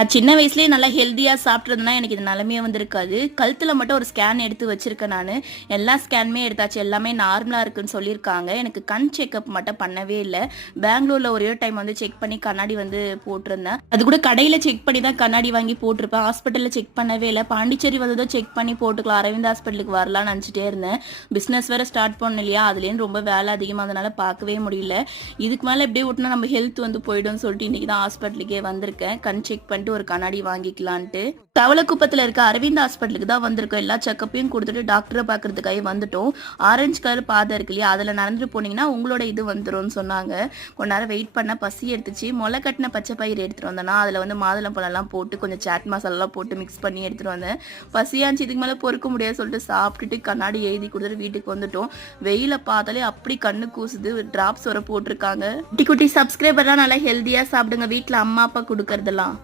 நான் சின்ன வயசுலயே நல்லா ஹெல்தியா சாப்பிட்ருந்தேன்னா எனக்கு இது நிலைமையே வந்திருக்காது. கழுத்துல மட்டும் ஒரு ஸ்கேன் எடுத்து வச்சிருக்கேன் நானு. எல்லா ஸ்கேனுமே எடுத்தாச்சு. எல்லாமே நார்மலா இருக்குன்னு சொல்லியிருக்காங்க. எனக்கு கண் செக்கப் மட்டும் பண்ணவே இல்ல. பெங்களூர்ல ஒரே ஒரு டைம் வந்து செக் பண்ணி கண்ணாடி வந்து போட்டிருந்தேன். அது கூட கடையில செக் பண்ணி தான் கண்ணாடி வாங்கி போட்டிருப்பேன். ஹாஸ்பிட்டல்ல செக் பண்ணவே இல்ல. பாண்டிச்சேரி வந்ததும் செக் பண்ணி போட்டுக்கலாம். அரவிந்த் ஹாஸ்பிட்டலுக்கு வரலாம்னு நினச்சிட்டே இருந்தேன். பிஸ்னஸ் வேற ஸ்டார்ட் பண்ணணும் இல்லையா? அதுலேருந்து ரொம்ப வேலை அதிகமாக அதனால பார்க்கவே முடியல. இதுக்கு மேலே எப்படியே விட்டுனா நம்ம ஹெல்த் வந்து போயிடும்னு சொல்லிட்டு இன்னைக்கு தான் ஹாஸ்பிட்டலுக்கே வந்திருக்கேன். கண் செக் பண்ணிட்டு ஒரு கண்ணாடி வாங்கிக்கலான்ட்டு தவளக்குப்பத்துல இருக்க அரவிந்த் ஹாஸ்பிட்டலுக்கு தான் வந்திருக்கோம். எல்லா செக்கப்பையும் கொடுத்துட்டு டாக்டரை பாக்குறதுக்காக வந்துட்டோம். ஆரஞ்சு கலர் பாதை இருக்கு இல்லையா, அதுல நடந்துட்டு போனீங்கன்னா உங்களோட இது வந்துடும் சொன்னாங்க. கொஞ்ச நேரம் வெயிட் பண்ண பசி எடுத்துச்சு. முளை கட்டின பச்சை பயிர் எடுத்துட்டு வந்தேன்னா அதுல வந்து மாதுளம்பழம் எல்லாம் போட்டு கொஞ்சம் சாட் மசாலா எல்லாம் போட்டு மிக்ஸ் பண்ணி எடுத்துட்டு வந்தேன். பசியாச்சு, இதுக்கு மேல பொறுக்க முடியாது சொல்லிட்டு சாப்பிட்டுட்டு கண்ணாடி எழுதி கொடுத்துட்டு வீட்டுக்கு வந்துட்டோம். வெயில பார்த்தாலே அப்படி கண்ணு கூசுது. டிராப்ஸ் வர போட்டிருக்காங்க. குட்டி குட்டி சப்ஸ்கிரைபர்லாம் நல்லா ஹெல்தியா சாப்பிடுங்க. வீட்டுல அம்மா அப்பா கொடுக்கறதெல்லாம்